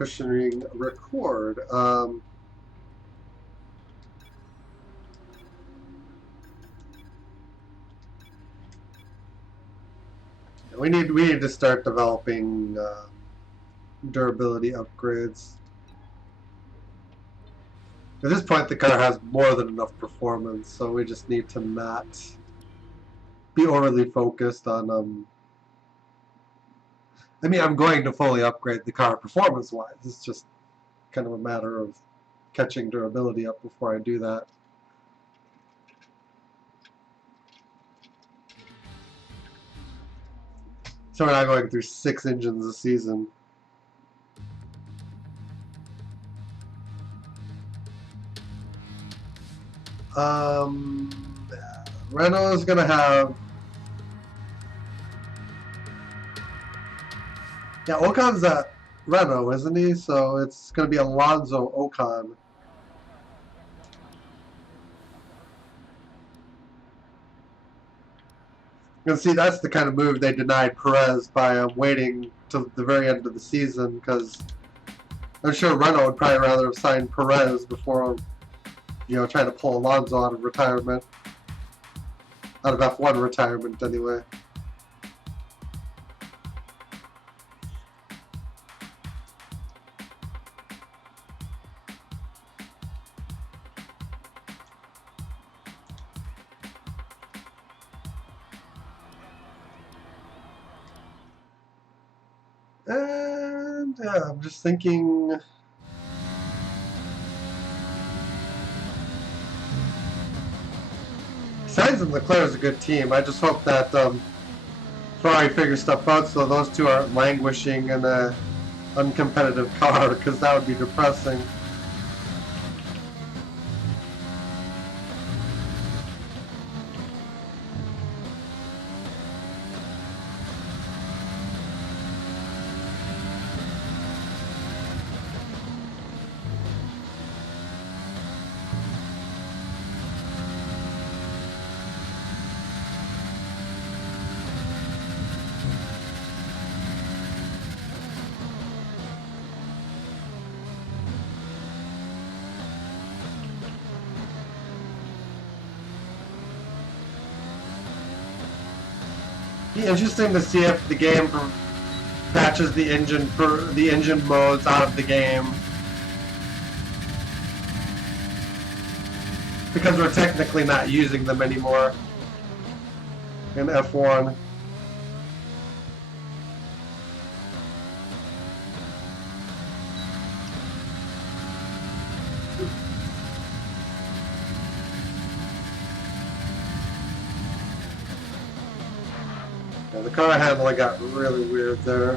pushing record. We need to start developing durability upgrades. At this point, the car has more than enough performance, so we just need to not be overly focused on. I mean, I'm going to fully upgrade the car performance-wise. It's just kind of a matter of catching durability up before I do that. So we're not going through 6 engines a season. Renault is gonna have. Yeah, Ocon's at Renault, isn't he? So it's gonna be Alonso Ocon. You can see that's the kind of move they denied Perez by waiting till the very end of the season, because I'm sure Renault would probably rather have signed Perez before, trying to pull Alonso out of retirement, out of F1 retirement anyway. And yeah, I'm just thinking. Sainz and Leclerc is a good team. I just hope that Ferrari figures stuff out so those two aren't languishing in an uncompetitive car, because that would be depressing. Be interesting to see if the game patches the engine modes out of the game, because we're technically not using them anymore in F1. Yeah, the car handling got really weird there.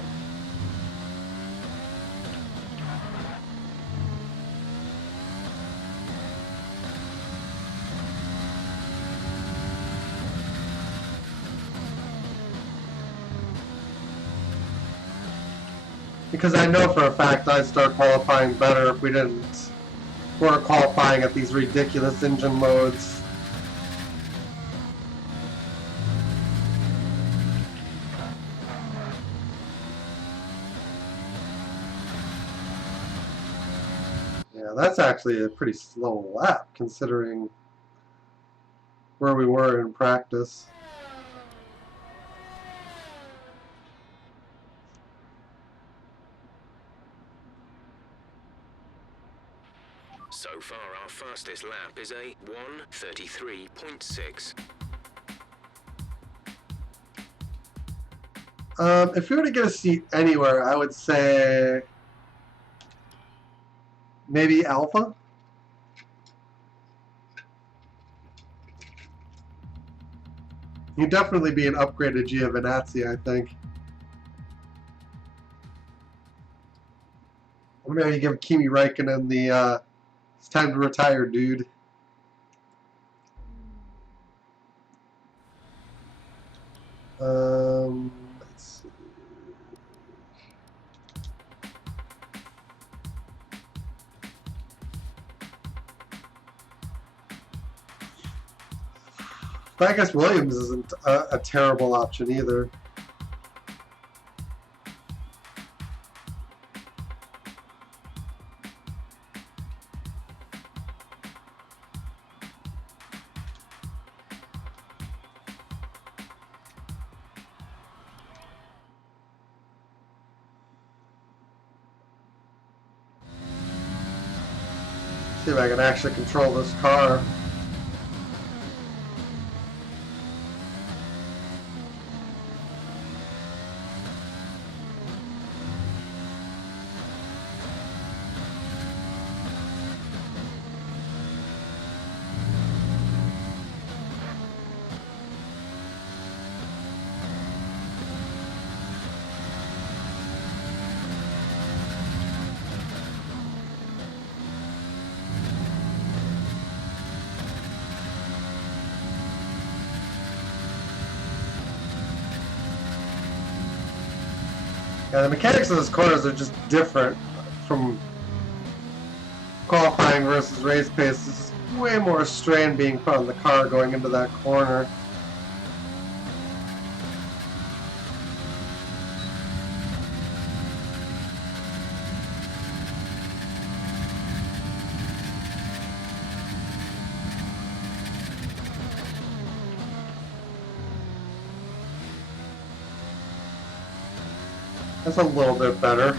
Because I know for a fact I'd start qualifying better if we weren't qualifying at these ridiculous engine modes. Yeah, that's actually a pretty slow lap considering where we were in practice. So far, our fastest lap is a 1:33.6. If you were to get a seat anywhere, I would say maybe Alpha. You'd definitely be an upgraded Giovinazzi, I think. Or maybe give Kimi Räikkönen the it's time to retire, dude. Let's see. But I guess Williams isn't a terrible option either. See if I can actually control this car. Yeah, the mechanics of this corners are just different from qualifying versus race pace. There's just way more strain being put on the car going into that corner. That's a little bit better.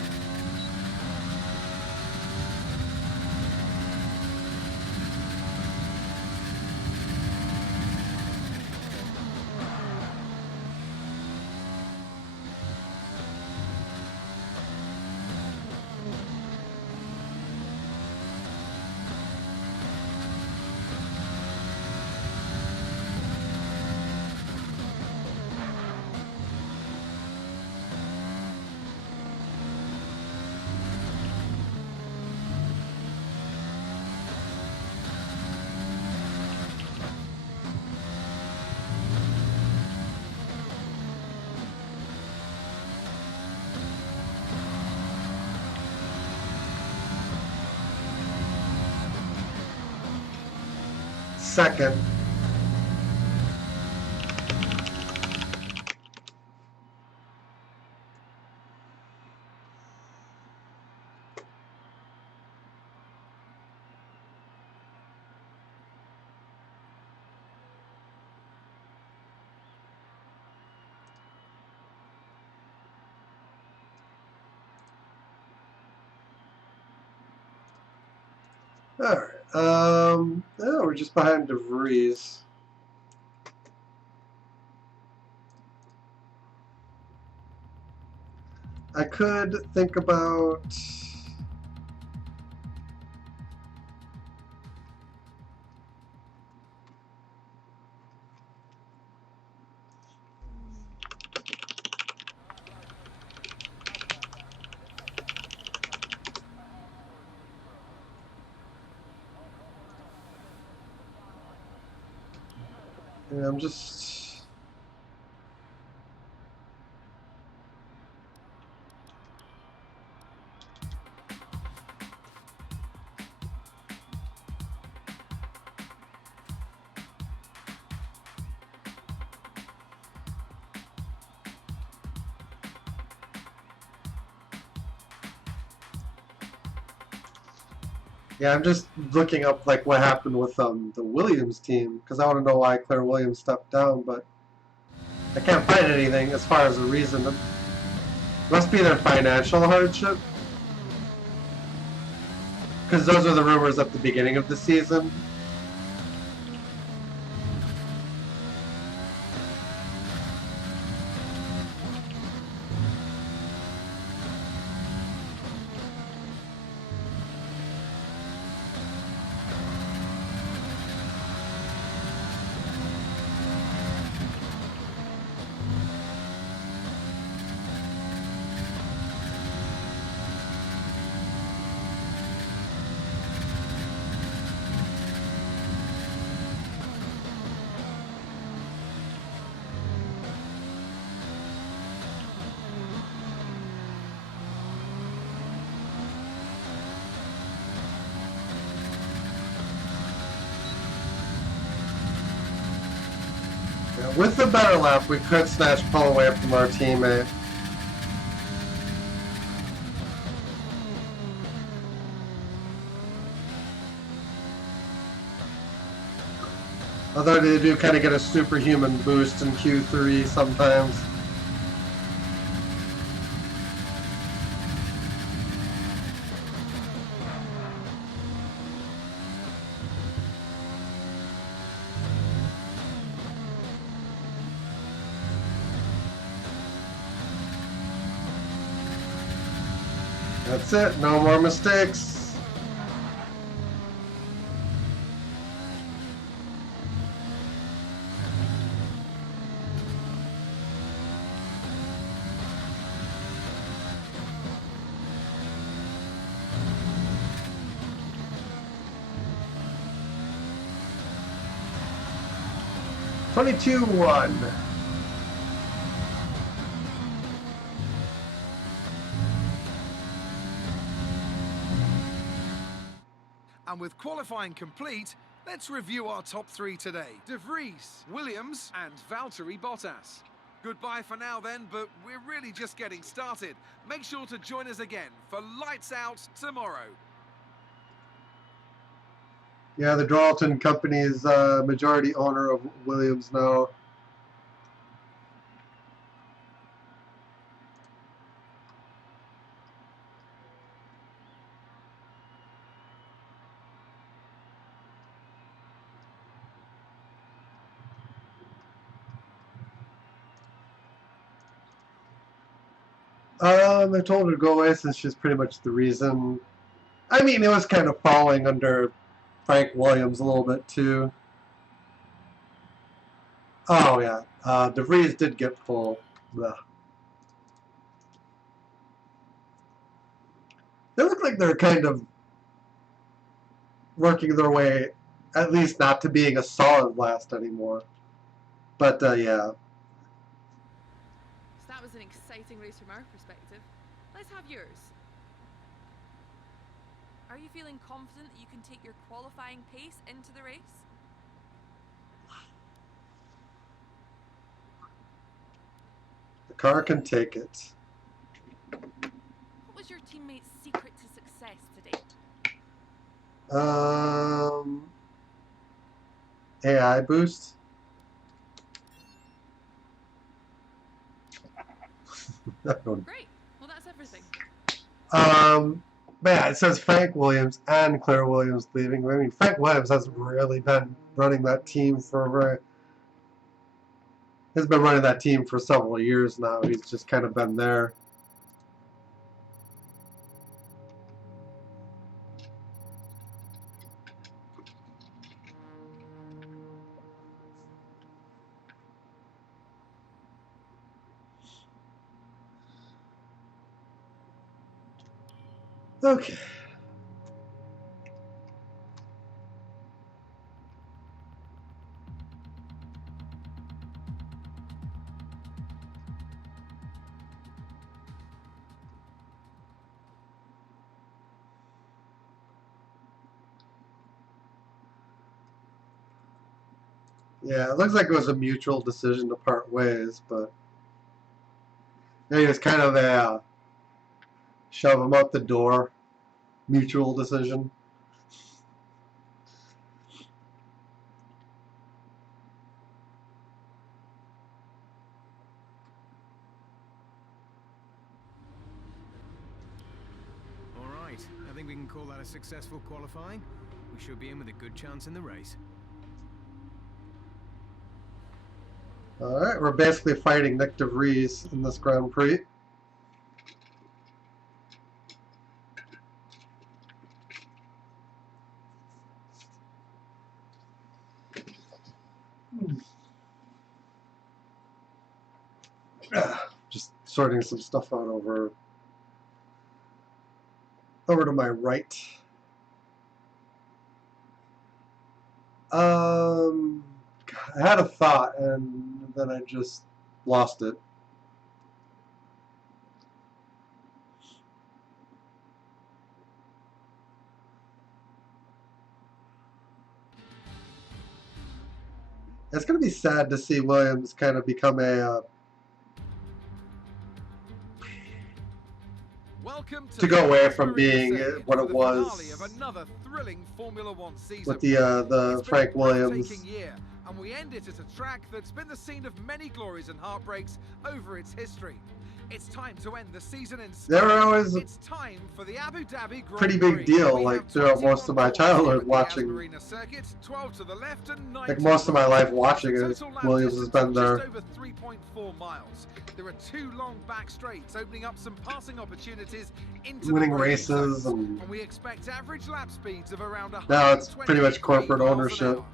Second. Alright, oh, we're just behind DeVries. I could think about... Yeah, I'm just... Yeah, I'm just looking up like what happened with the Williams team because I want to know why Claire Williams stepped down, but I can't find anything as far as a reason. It must be their financial hardship, because those are the rumors at the beginning of the season. With the better lap, we could snatch pole away from our teammate. Although they do kind of get a superhuman boost in Q3 sometimes. That's it. No more mistakes. (22-1). And with qualifying complete, let's review our top three today. De Vries, Williams and Valtteri Bottas. Goodbye for now then, but we're really just getting started. Make sure to join us again for Lights Out tomorrow. Yeah, the Dralton Company is majority owner of Williams now. I told her to go away since she's pretty much the reason. I mean, it was kind of falling under Frank Williams a little bit too. Oh yeah, De Vries did get full. Ugh. They look like they're kind of working their way, at least not to being a solid last anymore. But yeah. So that was an exciting race from our perspective. Let's have yours. Are you feeling confident that you can take your qualifying pace into the race? The car can take it. What was your teammate's secret to success today? AI boost. Great. Well, that's everything. Man, it says Frank Williams and Claire Williams leaving. I mean, Frank Williams hasn't really been running that team for he's been running that team for several years now. He's just kind of been there. Okay. Yeah, it looks like it was a mutual decision to part ways, but maybe it's kind of a shove him out the door mutual decision. All right, I think we can call that a successful qualifying. We should be in with a good chance in the race. Alright, we're basically fighting Nick De Vries in this Grand Prix. Just sorting some stuff out over to my right. I had a thought and then I just lost it. It's going to be sad to see Williams kind of become a to go away from being what it was with the Frank Williams. And we end it at a track that's been the scene of many glories and heartbreaks over its history. It's time to end the season in They were always It's time for the Abu Dhabi Grand pretty big Prix. deal, We like, have throughout most of my 21 courses childhood here at the watching- Yas Marina circuit, 12 to the left and 9 like to most the of my right. life watching The it. total lap Williams has distance been of there. just over 3.4 miles. There are 2 long back straights opening up some passing opportunities into Winning the braking races zones. and we expect average lap speeds of around now it's pretty much 123 corporate miles an ownership. hour.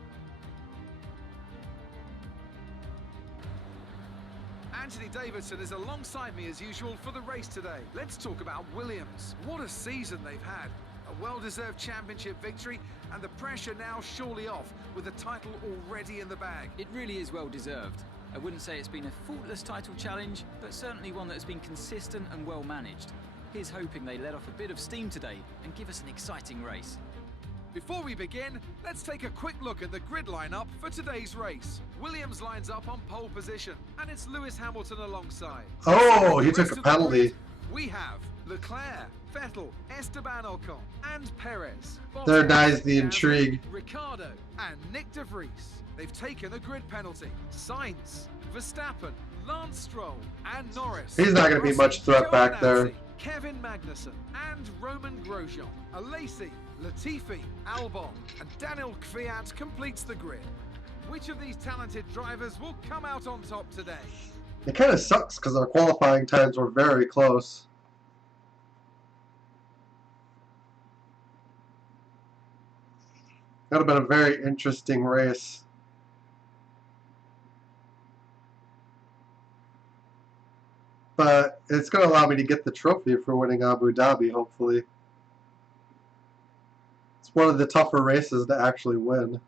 Anthony Davidson is alongside me as usual for the race today. Let's talk about Williams. What a season they've had. A well-deserved championship victory and the pressure now surely off with the title already in the bag. It really is well deserved. I wouldn't say it's been a faultless title challenge, but certainly one that has been consistent and well managed. Here's hoping they let off a bit of steam today and give us an exciting race. Before we begin, let's take a quick look at the grid lineup for today's race. Williams lines up on pole position, and it's Lewis Hamilton alongside. Oh, he The took rest a of the penalty. grid, we have Leclerc, Vettel, Esteban Ocon, and Perez. There Bottas, dies the Gasly, intrigue. Ricciardo, and Nick de Vries. They've taken a grid penalty. Sainz, Verstappen, Lance Stroll, and Norris. He's not gonna be Rossi, much threat back there. Giovinazzi, Kevin Magnussen, and Roman Grosjean. Alesi, Latifi, Albon, and Daniel Kvyat completes the grid. Which of these talented drivers will come out on top today? It kind of sucks because our qualifying times were very close. That would have been a very interesting race. But it's going to allow me to get the trophy for winning Abu Dhabi, hopefully. It's one of the tougher races to actually win.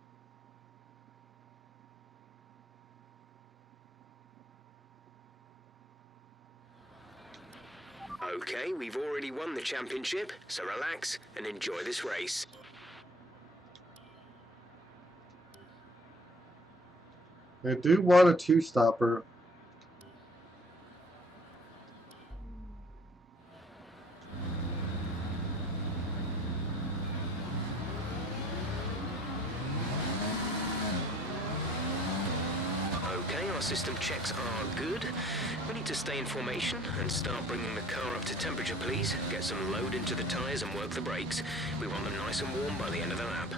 Okay, we've already won the championship, so relax and enjoy this race. I do want a two-stopper. Okay, our system checks are good. We need to stay in formation and start bringing the car up to temperature, please. Get some load into the tyres and work the brakes. We want them nice and warm by the end of the lap.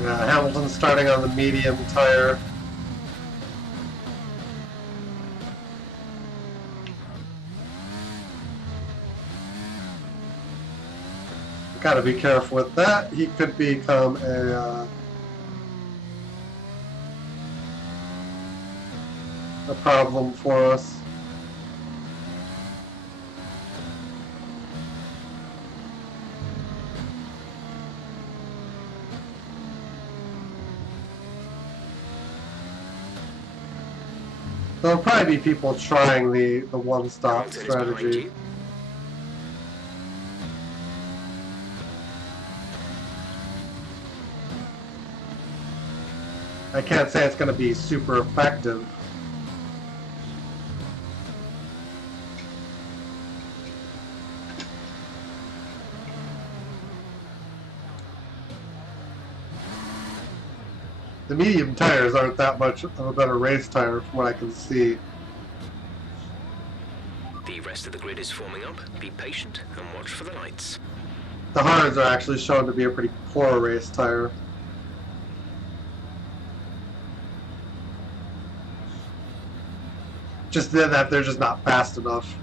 Yeah, Hamilton's starting on the medium tire. Gotta be careful with that. He could become a problem for us. There'll probably be people trying the one-stop Hamilton is behind strategy. you. I can't say it's going to be super effective. The medium tires aren't that much of a better race tire from what I can see. The rest of the grid is forming up. Be patient and watch for the lights. The hards are actually shown to be a pretty poor race tire. Just that they're just not fast enough.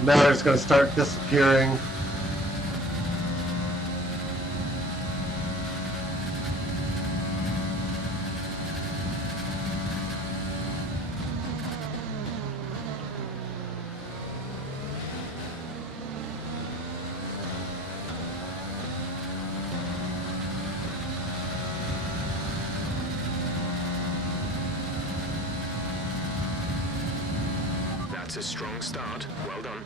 And now they're just going to start disappearing. That's a strong start. Well done.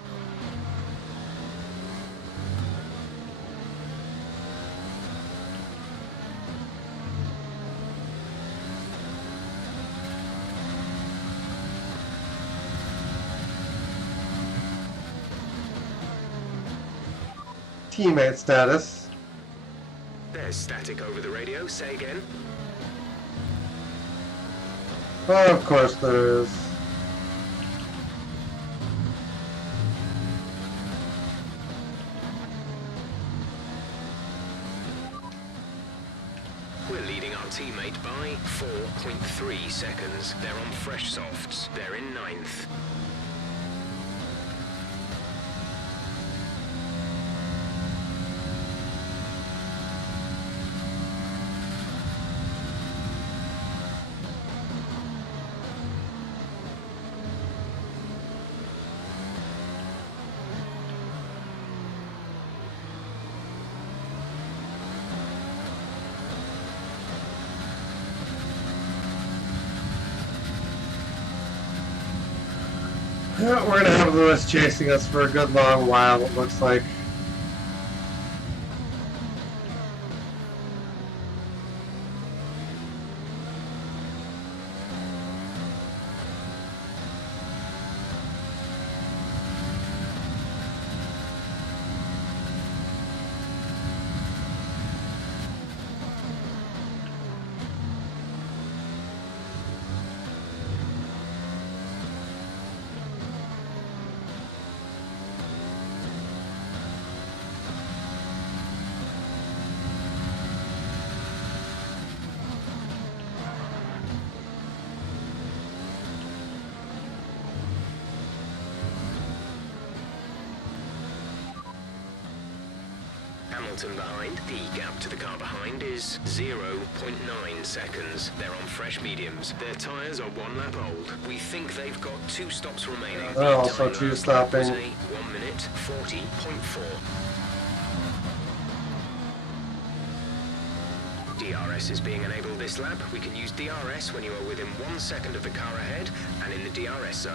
Teammate status. There's static over the radio. Say again. Oh, of course there is. We're leading our teammate by 4.3 seconds. They're on fresh softs. They're in 9th. Yeah, we're going to have Lewis chasing us for a good long while, it looks like. Hamilton behind. The gap to the car behind is 0.9 seconds. They're on fresh mediums. Their tyres are 1 lap old. We think they've got 2 stops remaining. They're also 2 stopping. 1 minute 40.4. DRS is being enabled this lap. We can use DRS when you are within 1 second of the car ahead and in the DRS zone.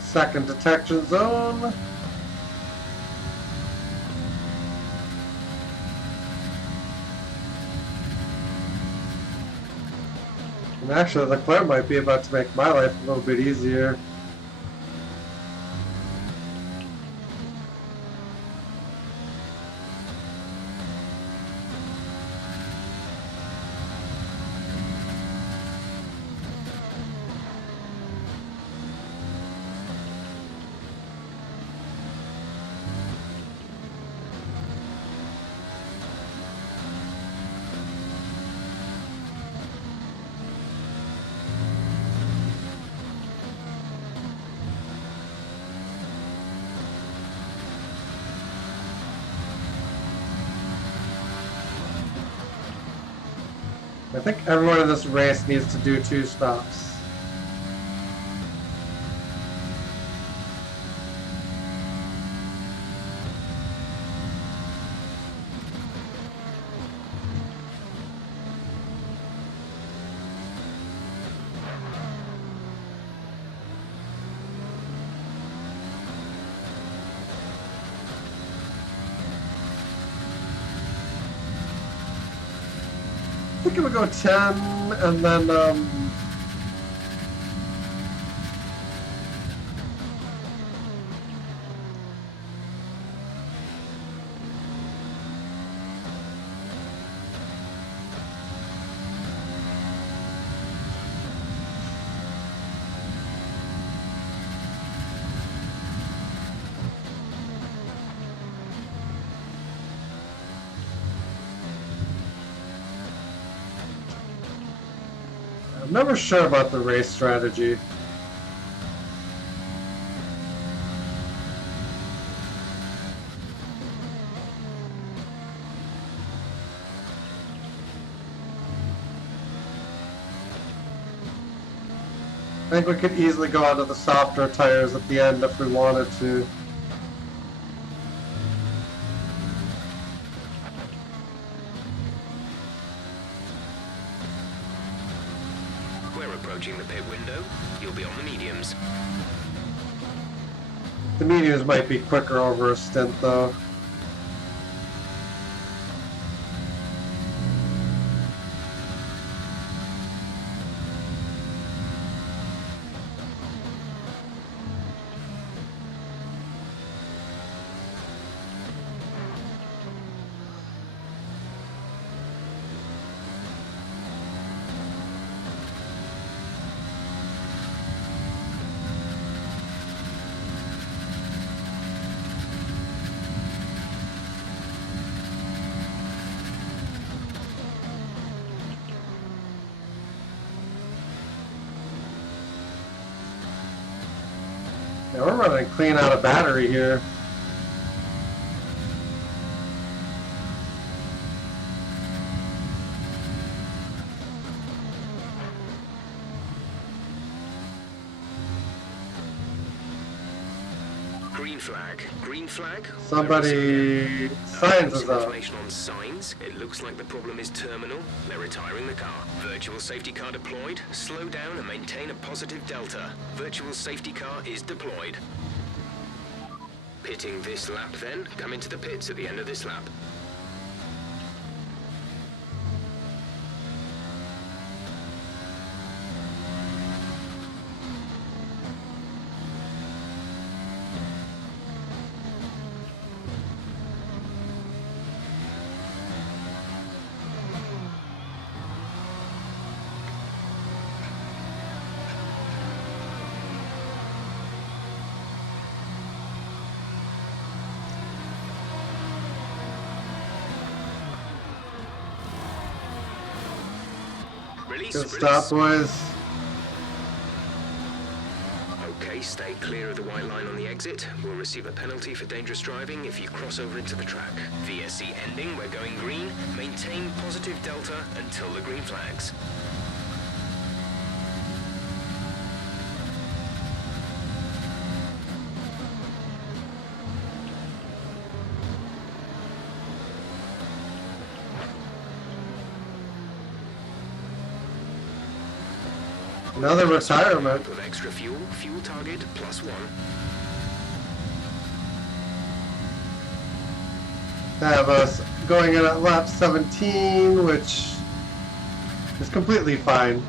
Second detection zone. And actually, Leclerc might be about to make my life a little bit easier. I think everyone in this race needs to do 2 stops. I think it would go 10 and then I'm never sure about the race strategy. I think we could easily go onto the softer tires at the end if we wanted to. We're approaching the pit window. You'll be on the mediums. The mediums might be quicker over a stint though. Yeah, we're running clean out of battery here. Green flag. Green flag. Somebody signs us up. Information on signs. It looks like the problem is terminal. They're retiring the car. Virtual safety car deployed. Slow down and maintain a positive delta. Virtual safety car is deployed. Pitting this lap then. Come into the pits at the end of this lap. Release, Good stop, boys. Okay, stay clear of the white line on the exit. We'll receive a penalty for dangerous driving if you cross over into the track. VSC ending, we're going green. Maintain positive delta until the green flags. Another retirement. With extra fuel, fuel target +1. Have us going in at lap 17, which is completely fine.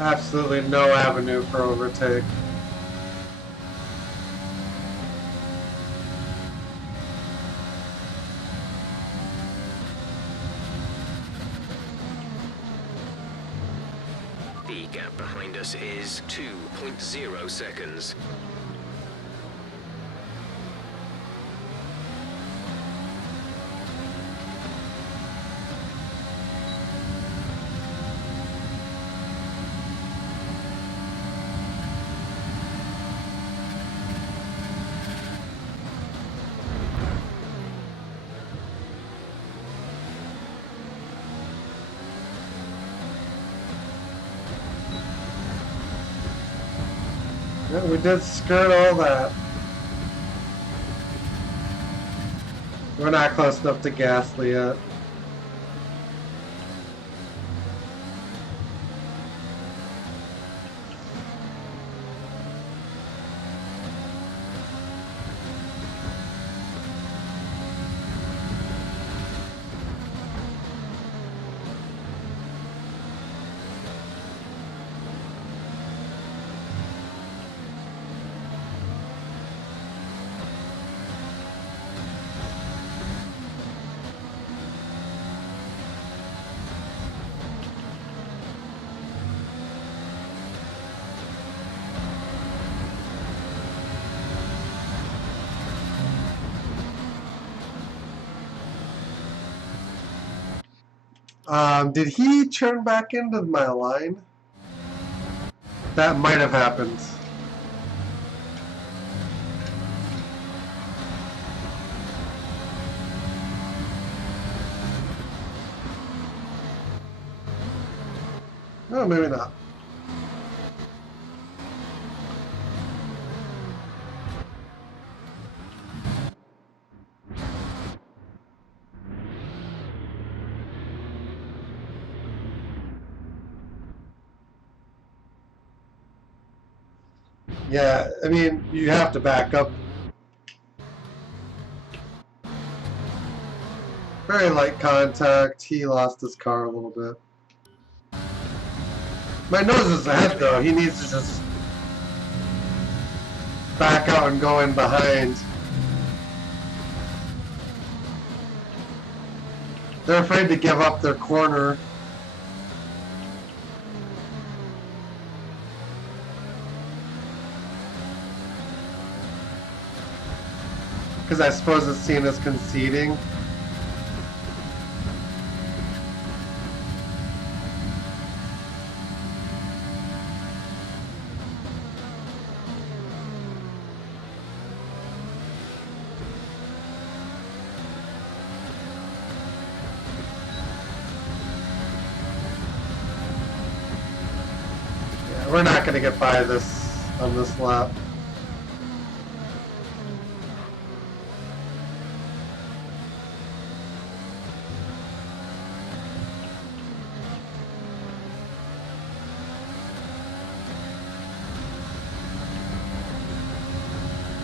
Absolutely no avenue for overtake. The gap behind us is 2.0 seconds. Yeah, we did skirt all that. We're not close enough to Gasly yet. Did he turn back into my line? That might have happened. No, maybe not. Yeah, I mean, you have to back up. Very light contact. He lost his car a little bit. My nose is ahead, though. He needs to just back out and go in behind. They're afraid to give up their corner. Because I suppose it's seen as conceding. Yeah, we're not going to get by this on this lap.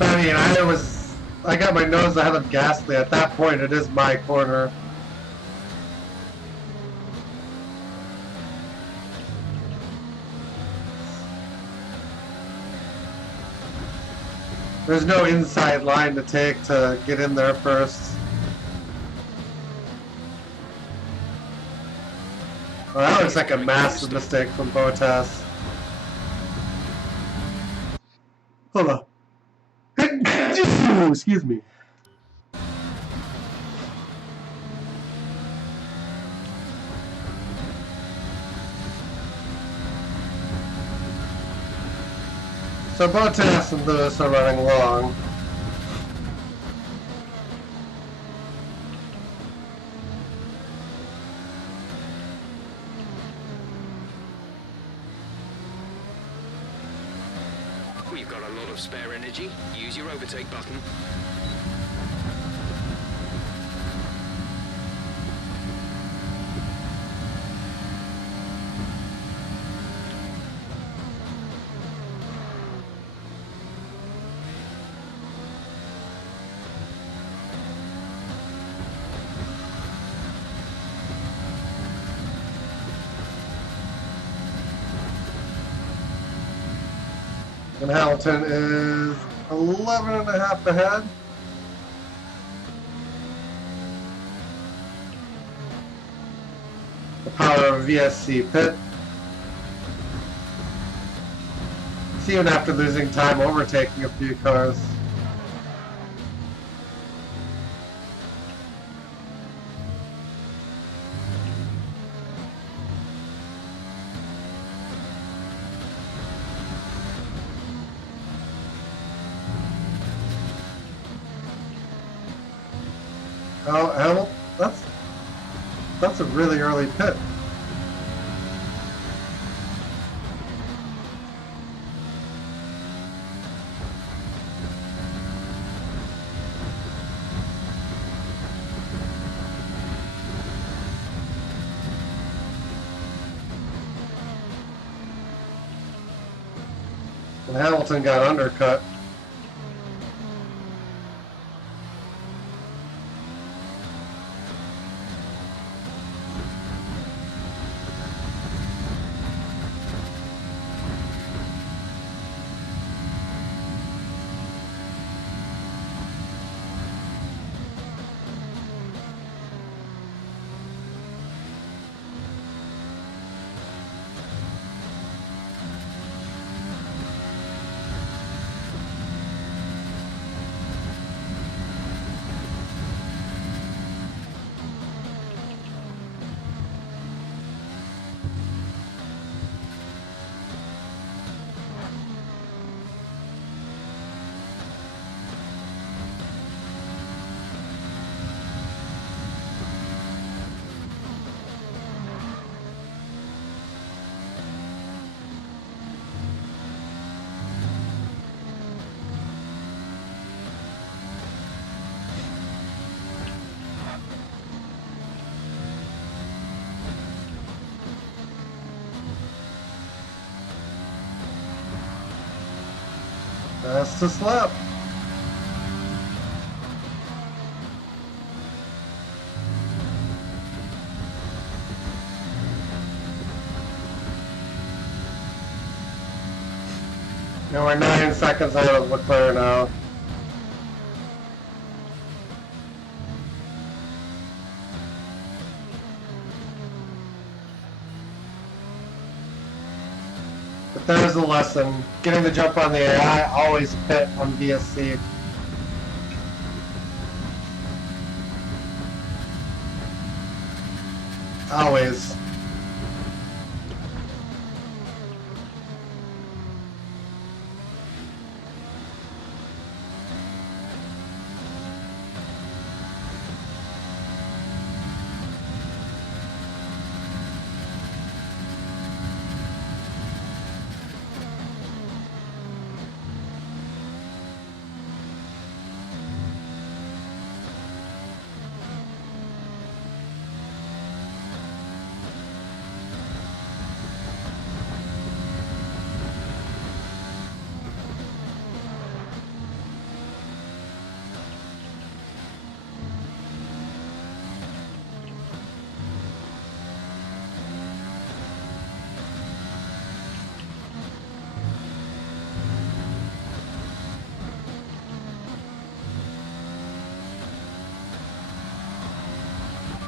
I mean, I got my nose ahead of Gasly. At that point, it is my corner. There's no inside line to take to get in there first. Well, that looks like a massive mistake from Bottas. Hold on. Excuse me. So Bottas and Lewis are running long. We've got a lot of spare energy. Use your overtake button. And Hamilton is 11.5 ahead. The power of VSC pit. It's even after losing time overtaking a few cars. Oh, Hamilton, that's a really early pit. And Hamilton got undercut. Fastest lap. Now we're 9 seconds out of Leclerc now. But there's the lesson. Getting the jump on the AI, always pit on VSC. Always.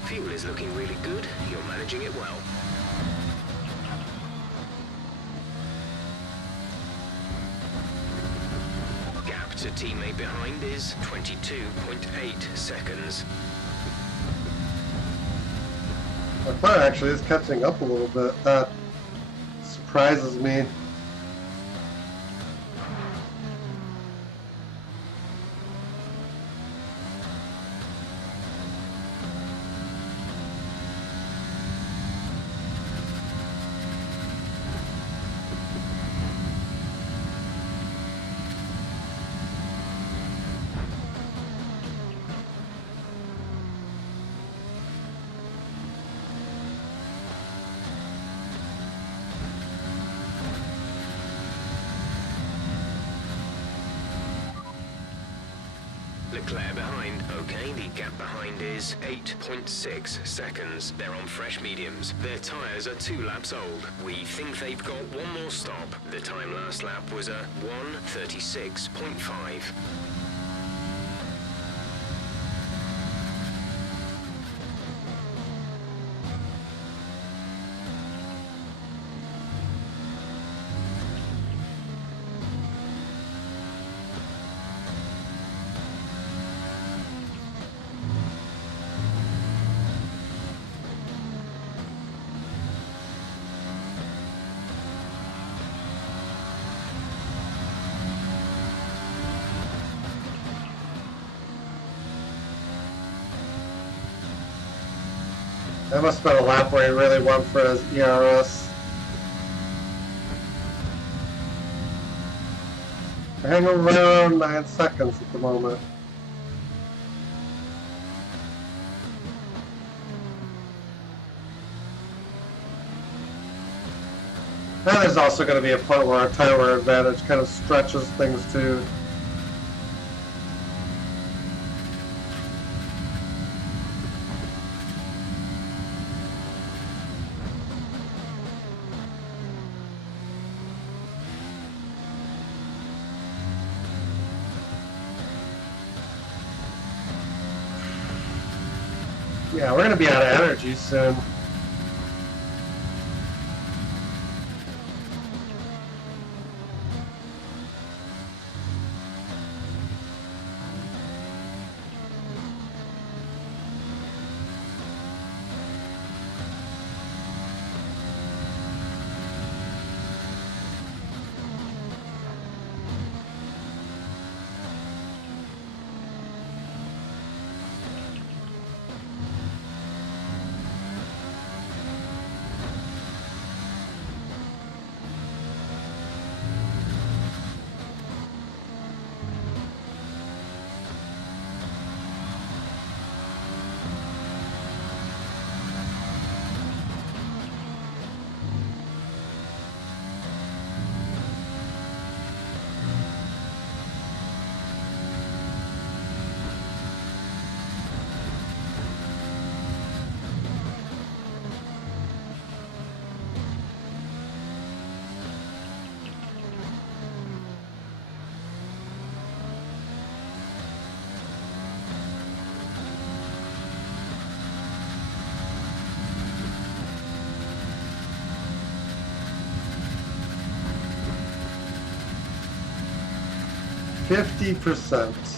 Fuel is looking really good. You're managing it well. Gap to teammate behind is 22.8 seconds. Leclerc actually is catching up a little bit. That surprises me. Leclerc behind. Okay, the gap behind is 8.6 seconds. They're on fresh mediums. Their tyres are 2 laps old. We think they've got one more stop. The time last lap was a 1:36.5. That must have been a lap where he really went for his ERS. They're hanging around 9 seconds at the moment. And there's also going to be a point where our tire wear advantage kind of stretches things too. Yeah, we're going to be out of energy soon. %.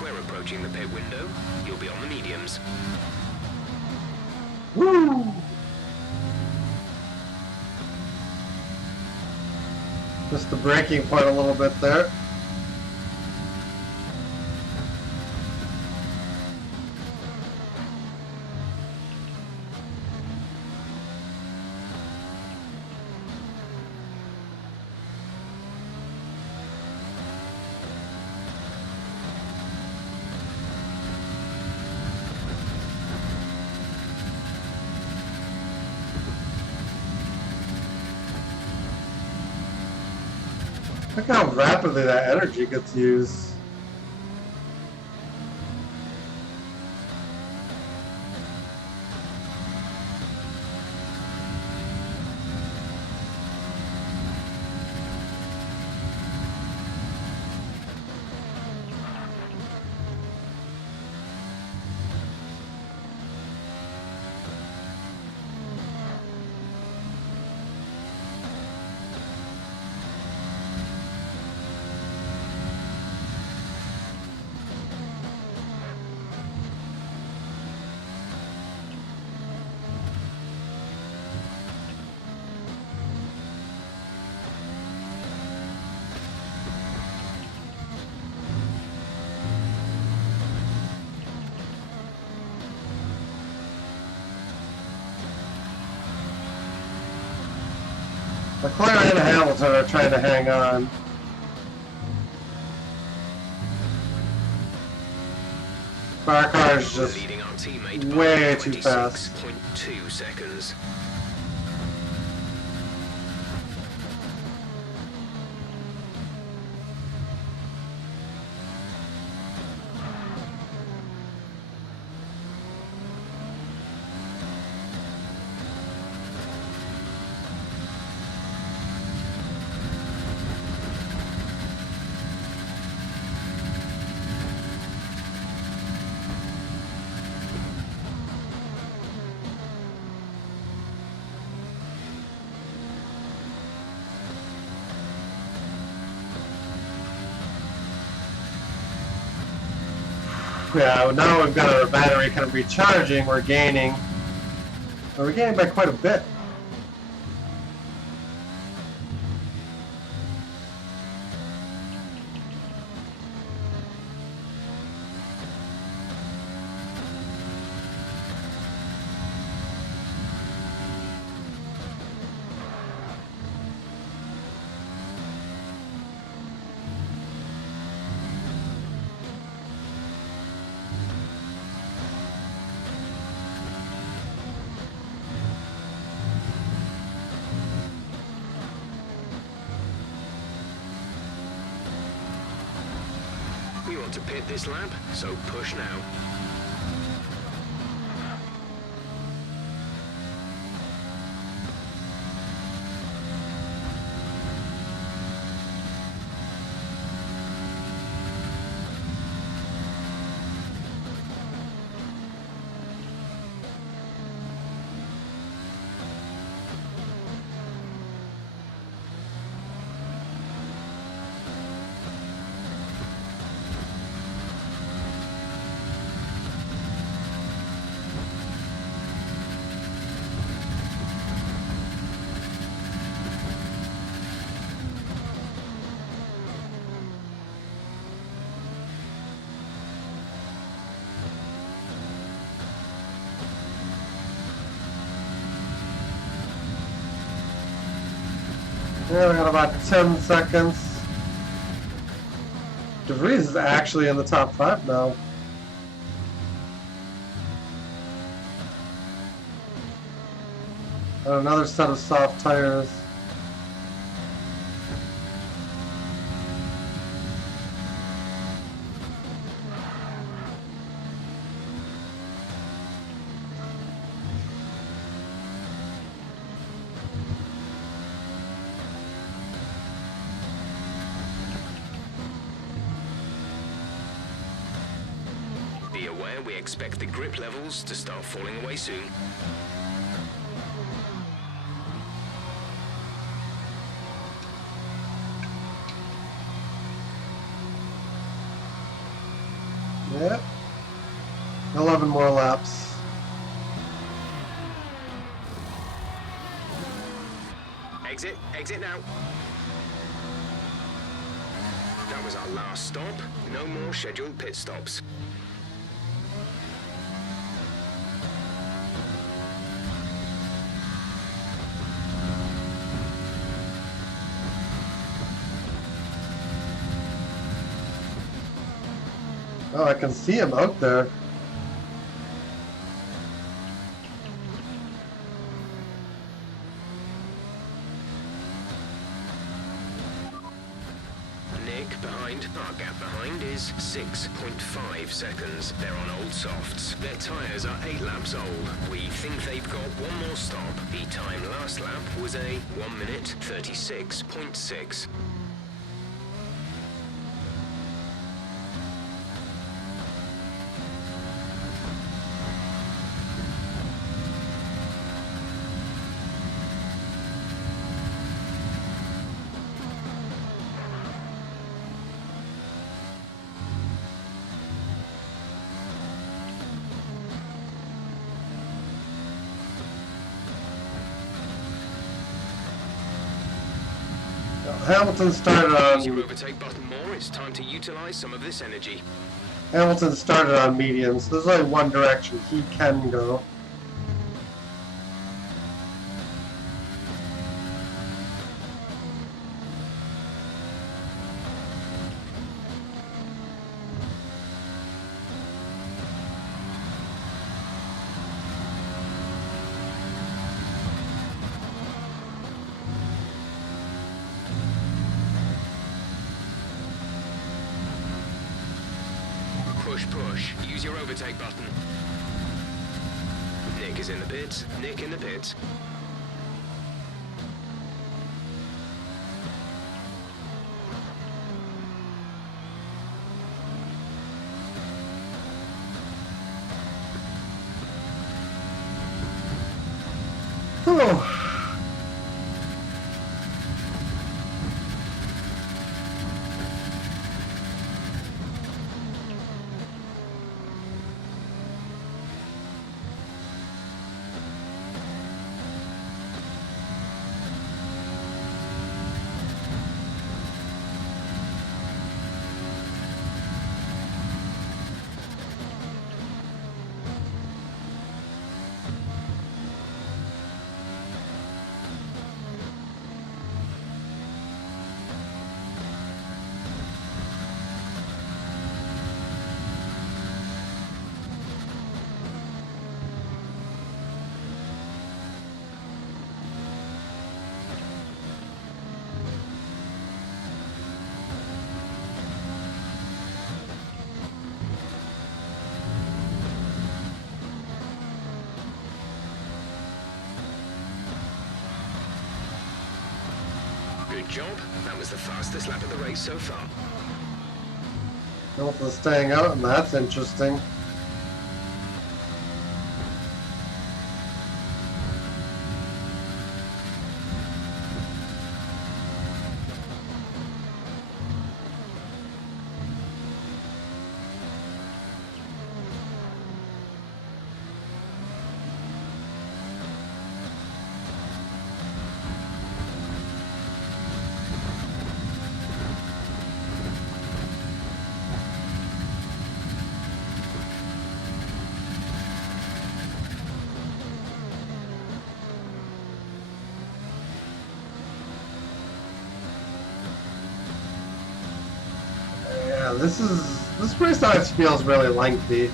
We're approaching the pit window. You'll be on the mediums. Woo! Just the braking point a little bit there. Look how rapidly that energy gets used. Leclerc and Hamilton are trying to hang on. But our car is just Leading our teammate way by too fast. 26.2 seconds. Yeah, now we've got our battery kind of recharging, we're gaining. We're gaining by quite a bit. We want to pit this lap, so push now. Yeah, we got about 10 seconds. DeVries is actually in the top 5 now. And another set of soft tires. Be aware we expect the grip levels to start falling away soon. Yeah. 11 more laps. Exit now. That was our last stop. No more scheduled pit stops. Oh, I can see him out there. Nick behind. Our gap behind is 6.5 seconds. They're on old softs. Their tyres are 8 laps old. We think they've got one more stop. The time last lap was a 1 minute 36.6. Hamilton started Use your on overtake button more. It's time to utilize some of this energy. Hamilton started on mediums. So there's only one direction he can go. Push. Use your overtake button. Nick is in the pits. Nick in the pits. Oh. job. That was the fastest lap of the race so far. Alpha's staying out, and that's interesting. Yeah, this race always feels really lengthy. I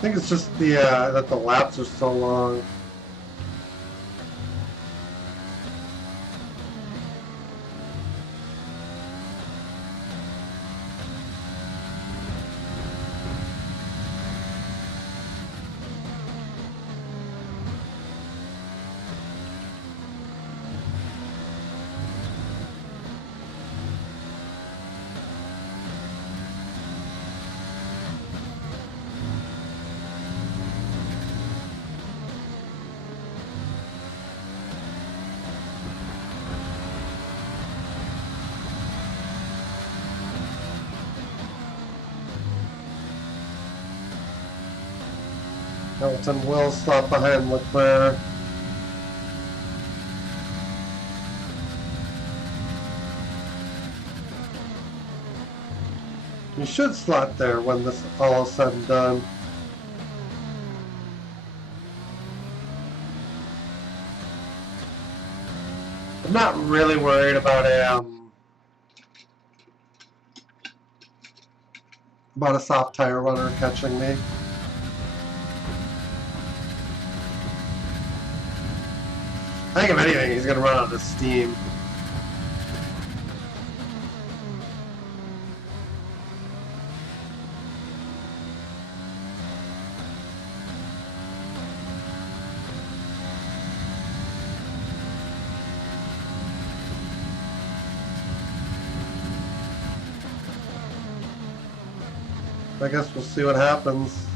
think it's just the that the laps are so long. Hamilton will stop behind Leclerc. You should slot there when this all is said and done. I'm not really worried about a soft tire runner catching me. I think if anything, he's going to run out of steam. I guess we'll see what happens.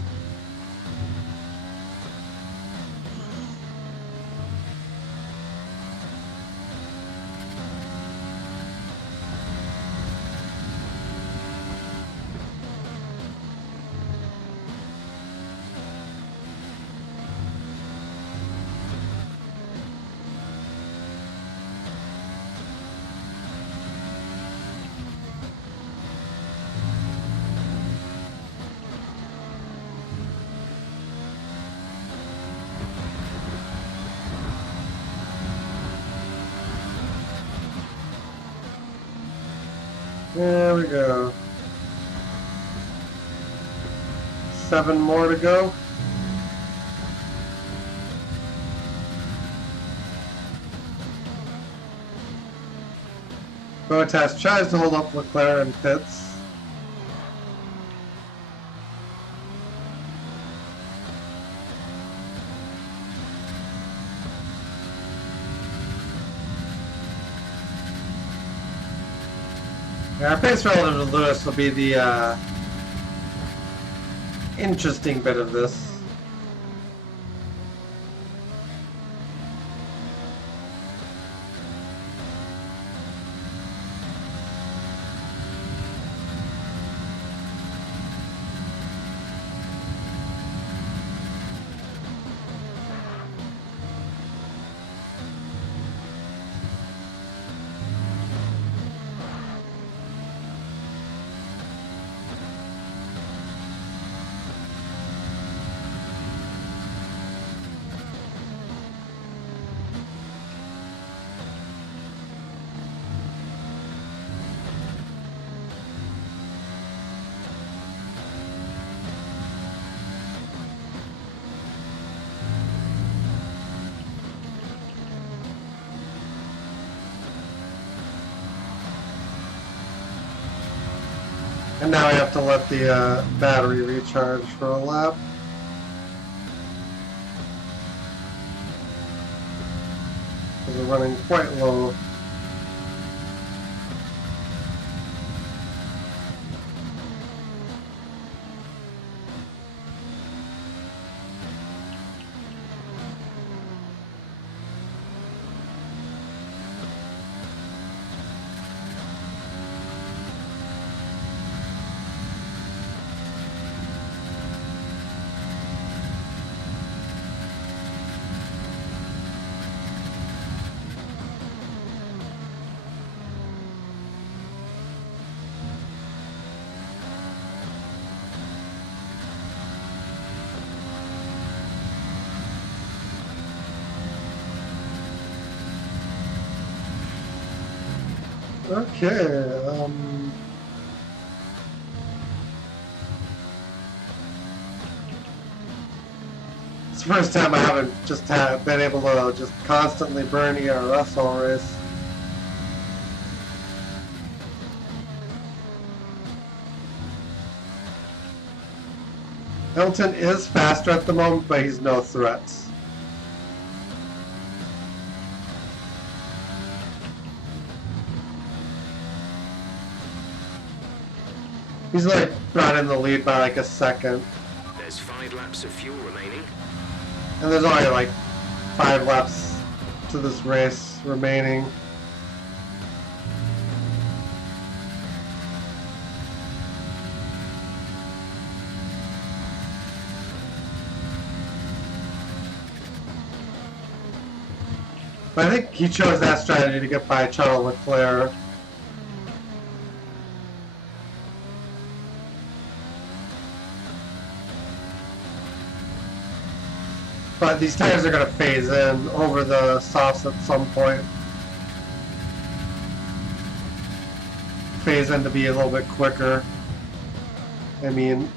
There we go. 7 more to go. Bottas tries to hold up Leclerc and pits. Our pace relative to Lewis will be the interesting bit of this. And now I have to let the battery recharge for a lap. because we're running quite low. Okay, it's the first time I haven't just been able to just constantly burn ERS all race. Hilton is faster at the moment, but he's no threats. He's like brought in the lead by like a second. There's 5 laps of fuel remaining. And there's only like 5 laps to this race remaining. But I think he chose that strategy to get by Charles Leclerc. But these tires are going to phase in over the softs at some point. Phase in to be a little bit quicker. I mean,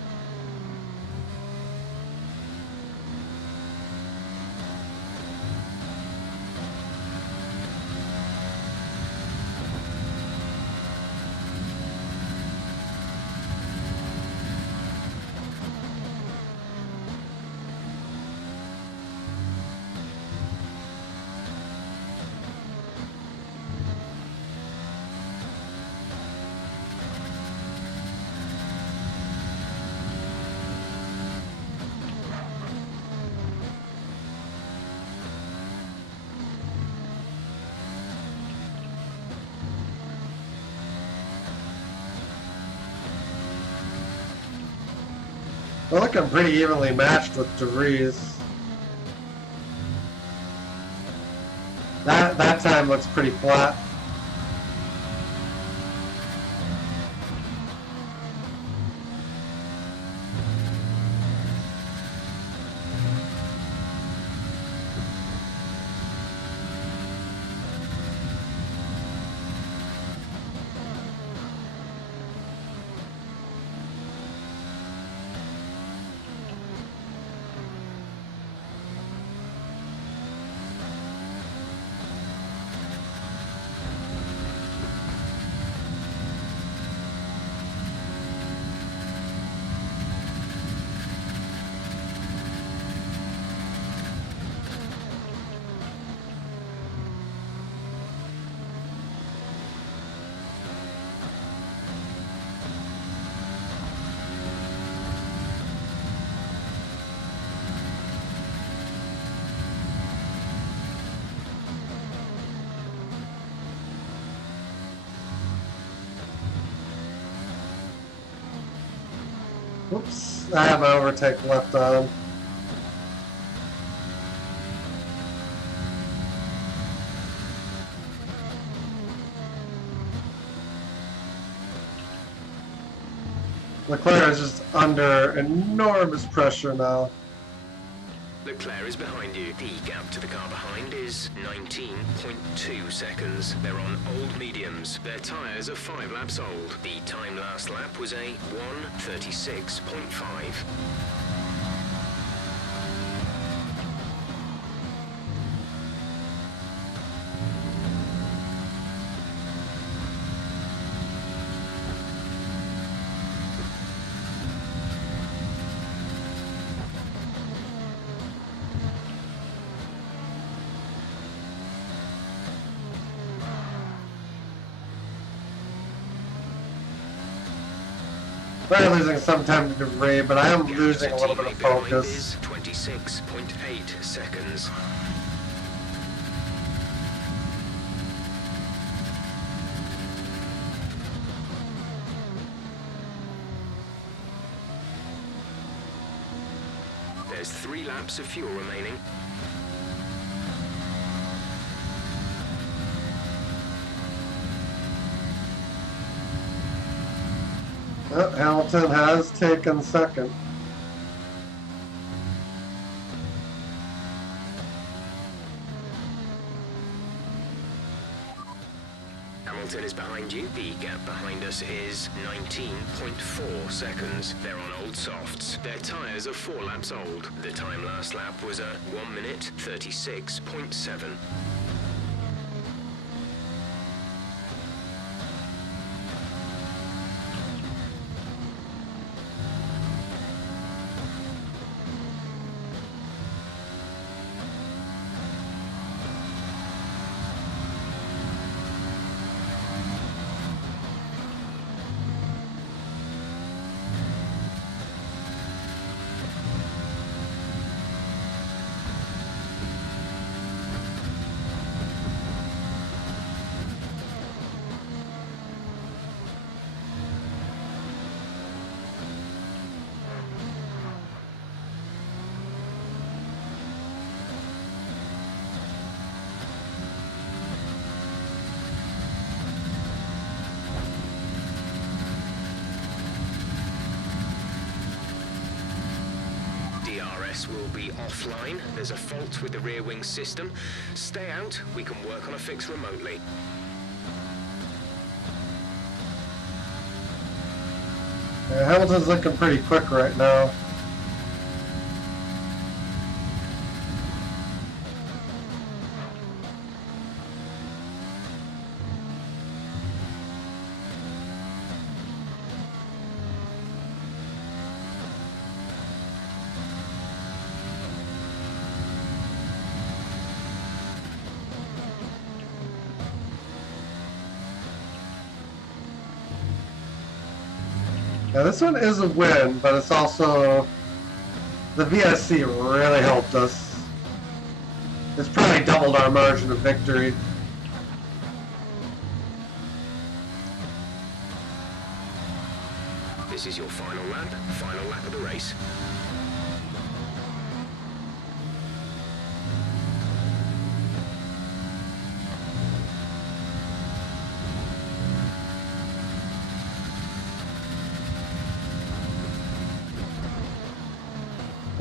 we're looking pretty evenly matched with DeVries. That time looks pretty flat. Oops, I have an overtake left on. Leclerc is just under enormous pressure now. Leclerc is behind you. The gap to the car behind is 19.2 seconds. They're on old mediums. Their tyres are 5 laps old. The time last lap was a 1:36.5. We're losing some time to debris, but I am losing a little bit of focus. 26.8 seconds. There's 3 laps of fuel remaining. Oh, Hamilton has taken second. Hamilton is behind you. The gap behind us is 19.4 seconds. They're on old softs. Their tyres are 4 laps old. The time last lap was a 1 minute 36.7. DRS will be offline. There's a fault with the rear wing system. Stay out. We can work on a fix remotely. Yeah, Hamilton's looking pretty quick right now. Now this one is a win, but it's also the VSC really helped us. It's probably doubled our margin of victory. This is your final lap of the race.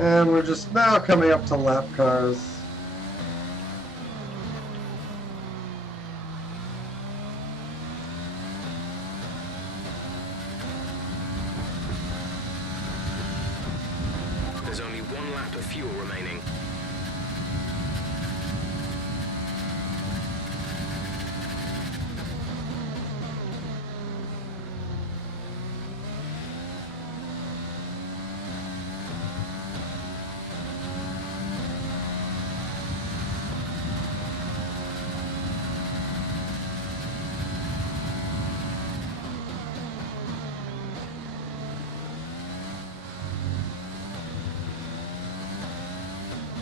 And we're just now coming up to lap cars. There's only 1 lap of fuel remaining.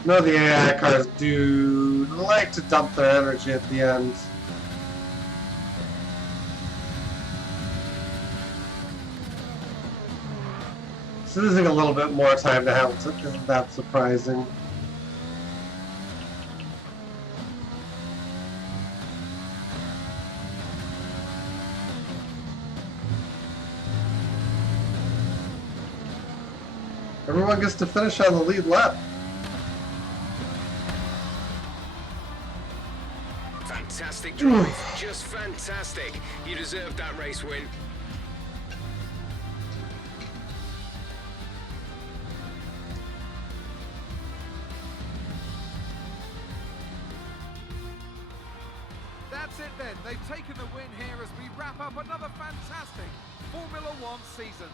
No, the AI cars do like to dump their energy at the end. So losing a little bit more time to Hamilton isn't that surprising. Everyone gets to finish on the lead lap. Fantastic drive, just fantastic. You deserved that race win. That's it then. They've taken the win here as we wrap up another fantastic Formula One season.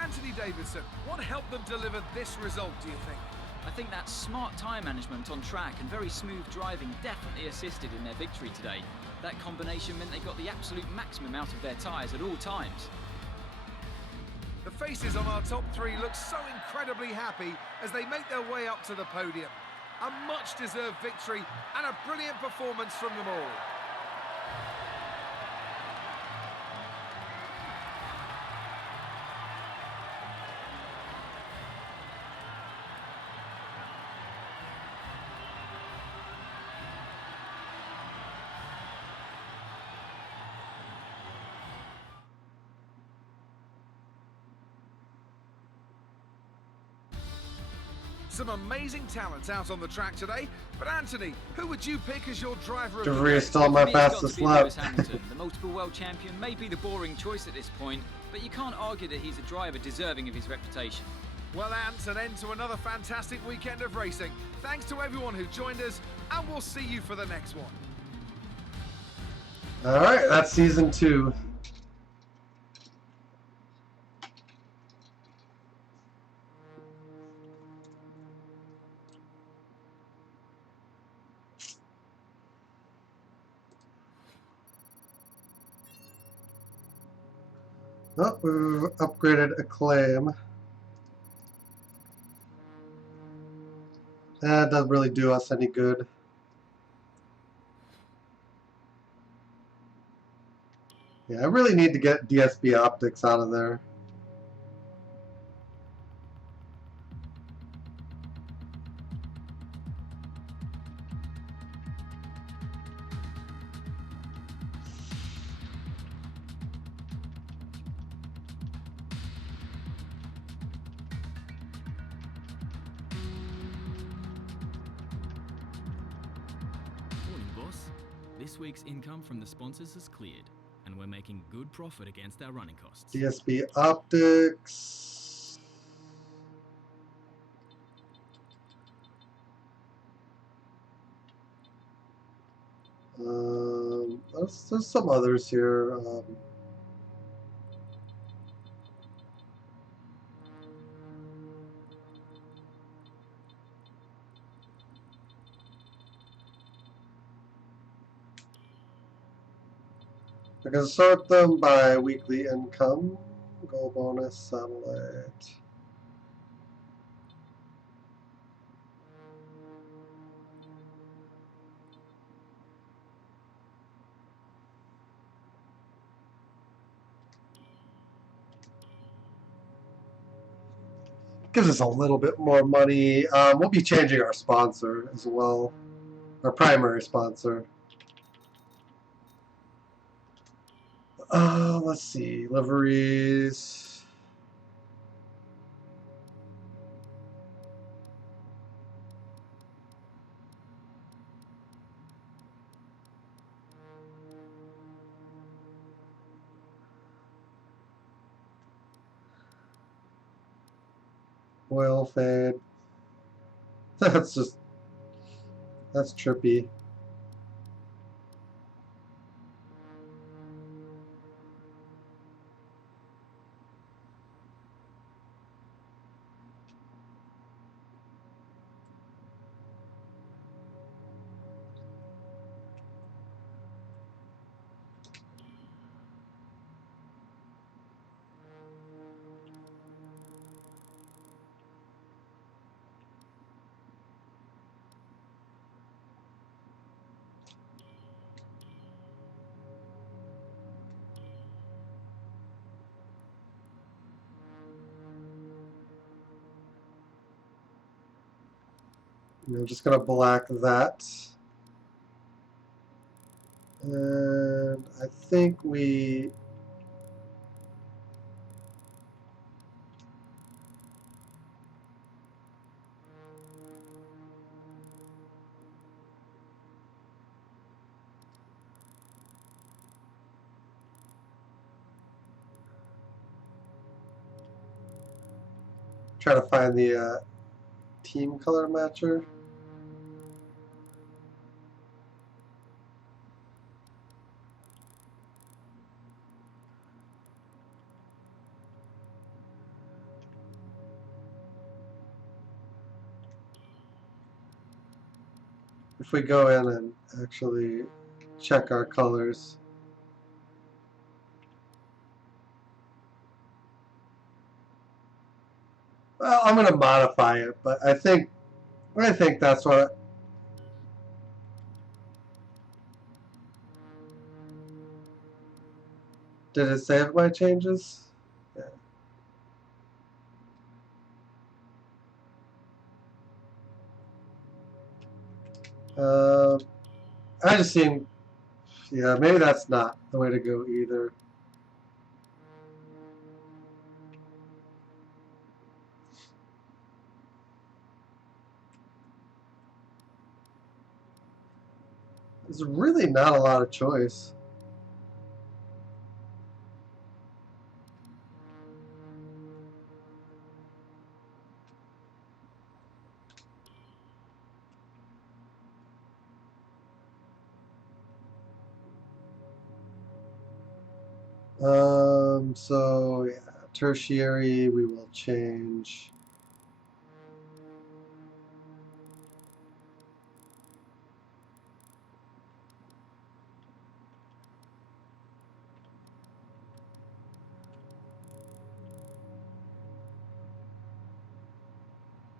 Anthony Davidson, what helped them deliver this result, do you think? I think that smart tyre management on track and very smooth driving definitely assisted in their victory today. That combination meant they got the absolute maximum out of their tyres at all times. faces on our top three look so incredibly happy as they make their way up to the podium. A much-deserved victory and a brilliant performance from them all. Some amazing talent out on the track today, but Anthony, who would you pick as your driver of the DeVries day? is still on my For me, it's got to fastest be Lewis lap. Hamilton. The multiple world champion may be the boring choice at this point, but you can't argue that he's a driver deserving of his reputation. Well, Ant, an end to another fantastic weekend of racing. Thanks to everyone who joined us, and we'll see you for the next one. Alright, that's season 2. Oh, we've upgraded Acclaim. That doesn't really do us any good. Yeah, I really need to get DSP optics out of there. Morning, boss. This week's income from the sponsors has cleared, and we're making good profit against our running costs. DSP optics. There's some others here. I can sort them by weekly income, goal bonus, satellite. Gives us a little bit more money. We'll be changing our sponsor as well, our primary sponsor. Let's see, liveries. Oil fade. That's trippy. I'm just gonna black that. And I think we try to find the team color matcher. If we go in and actually check our colors, Well, I'm gonna modify it, but I think that's what. Did it save my changes? Yeah. I just seen. Yeah, maybe that's not the way to go either. There's really not a lot of choice. So yeah, tertiary we will change.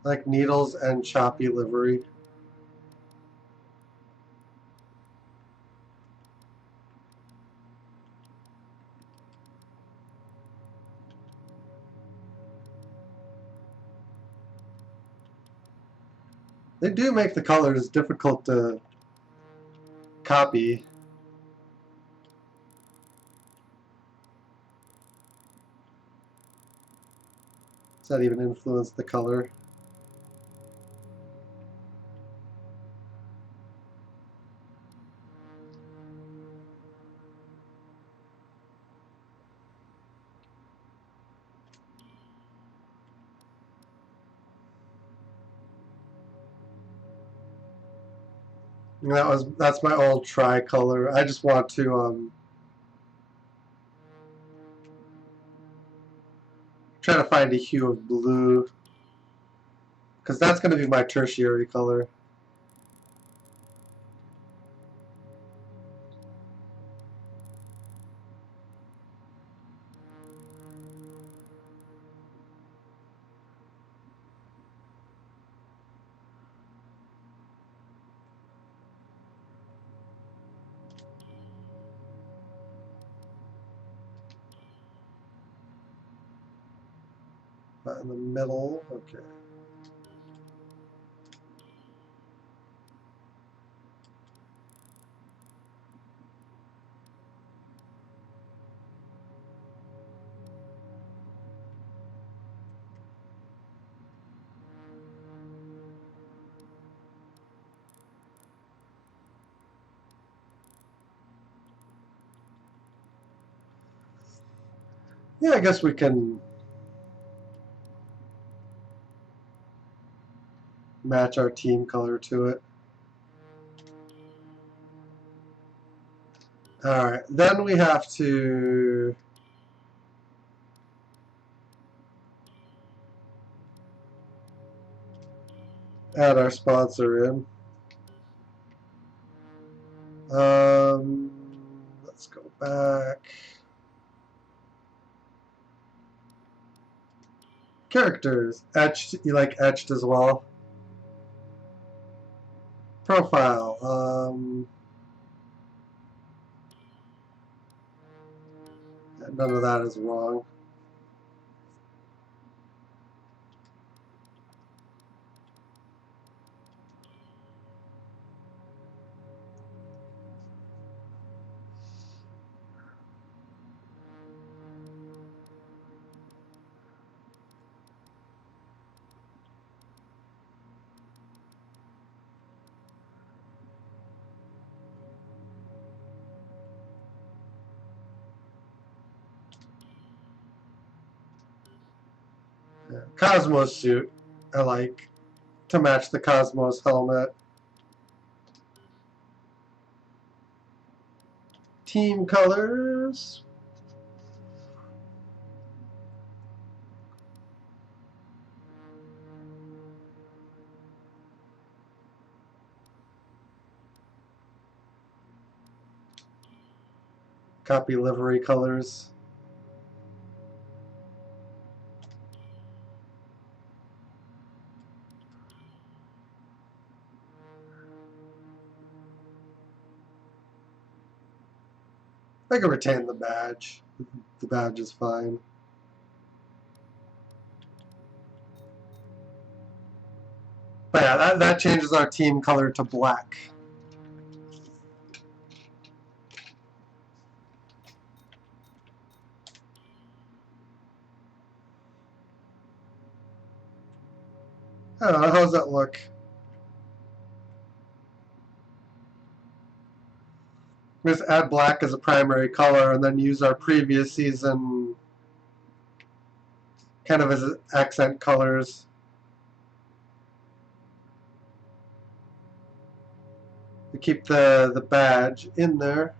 Like needles and choppy livery. They do make the colors difficult to copy. Does that even influence the color? That's my old tricolor. I just want to try to find a hue of blue, because that's going to be my tertiary color. In the middle, okay. Yeah, I guess we can match our team color to it. Alright, then we have to add our sponsor in. Let's go back. Characters. Etched. You like etched as well? Profile. None of that is wrong. Yeah. Cosmos suit. I like to match the Cosmos helmet. Team colors. Copy livery colors. I can retain the badge. The badge is fine. But yeah, that changes our team color to black. I don't know, how's that look? Just add black as a primary color and then use our previous season kind of as accent colors. To keep the badge in there.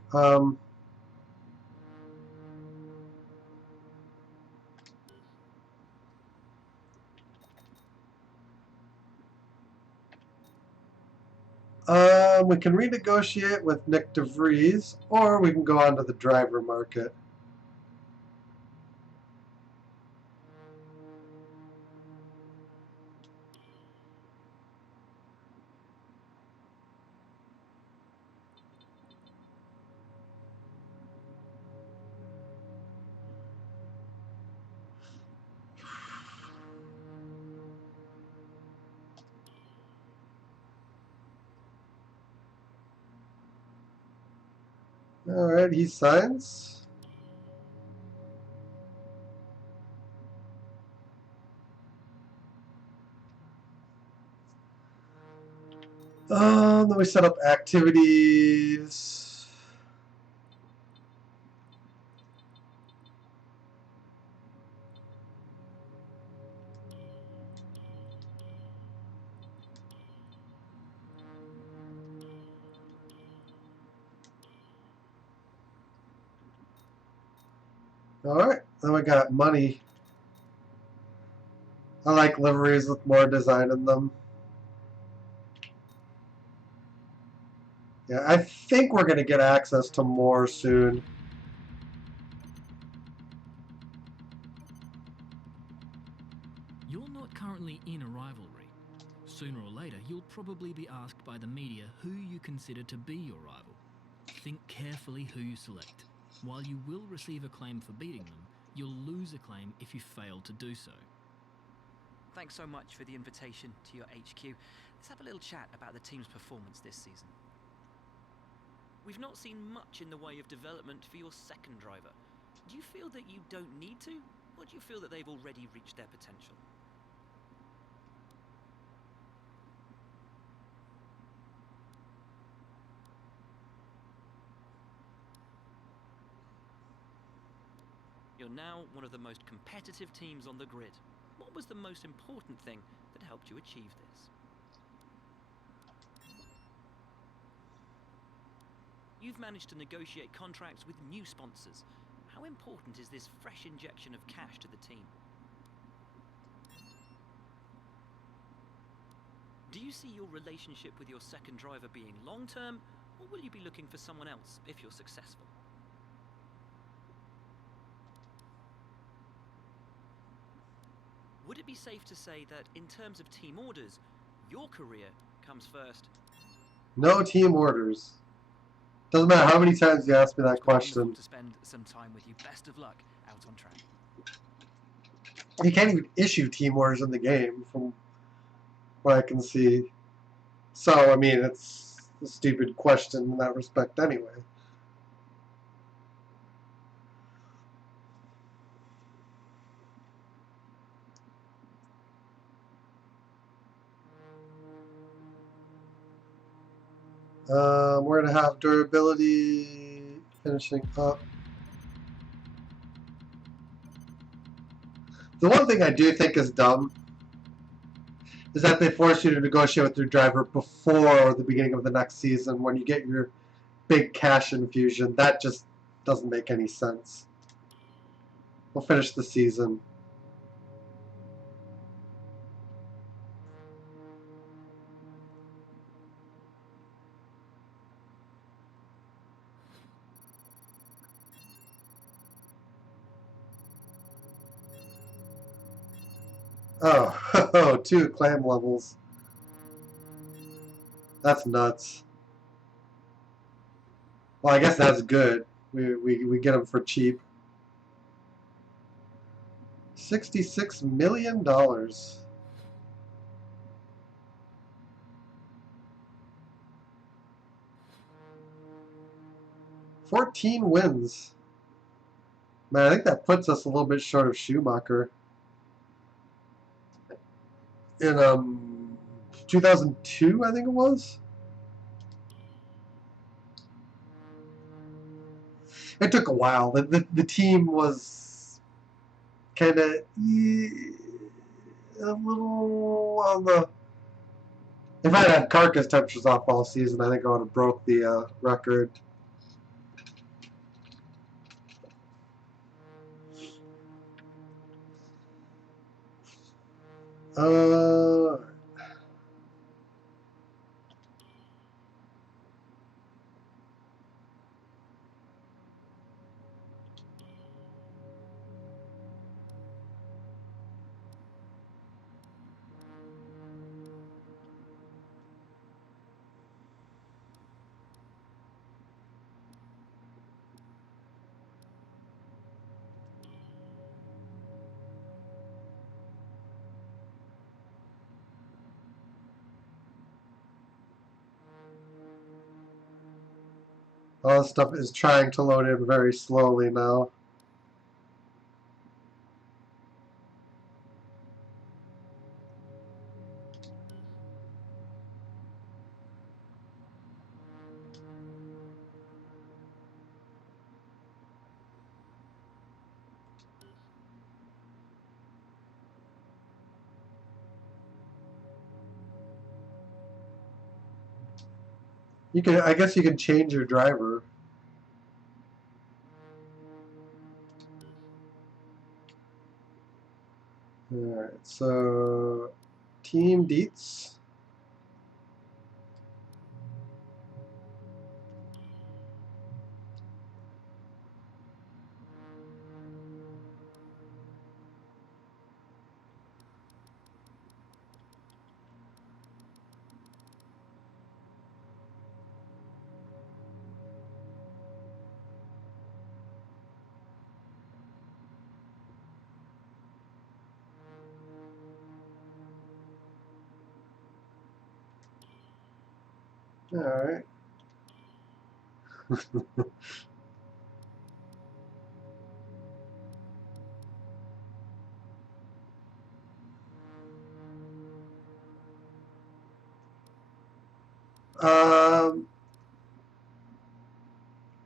We can renegotiate with Nick DeVries, or we can go on to the driver market. Alright, he signs. Then we set up activities. Alright, then we got money. I like liveries with more design in them. Yeah, I think we're going to get access to more soon. You're not currently in a rivalry. Sooner or later, you'll probably be asked by the media who you consider to be your rival. Think carefully who you select. While you will receive acclaim for beating them, you'll lose acclaim if you fail to do so. Thanks so much for the invitation to your HQ. Let's have a little chat about the team's performance this season. We've not seen much in the way of development for your second driver. Do you feel that you don't need to, or do you feel that they've already reached their potential? You're now one of the most competitive teams on the grid. What was the most important thing that helped you achieve this? You've managed to negotiate contracts with new sponsors. How important is this fresh injection of cash to the team? Do you see your relationship with your second driver being long-term, or will you be looking for someone else if you're successful? Would it be safe to say that in terms of team orders, your career comes first? No team orders. Doesn't matter how many times you ask me that question. To spend some time with you. Best of luck out on track. You can't even issue team orders in the game, from what I can see. So, I mean, it's a stupid question in that respect anyway. We're going to have durability finishing up. The one thing I do think is dumb is that they force you to negotiate with your driver before the beginning of the next season when you get your big cash infusion. That just doesn't make any sense. We'll finish the season. Oh, 2 acclaim levels. That's nuts. Well, I guess that's good. We get them for cheap. $66 million. 14 wins. Man, I think that puts us a little bit short of Schumacher. In 2002, I think it was. It took a while. The team was kind of a little on the. If I had carcass temperatures off all season, I think I would have broke the record. All this stuff is trying to load in very slowly now. You can, I guess you can change your driver. Alright, so Team Dietz. Alright.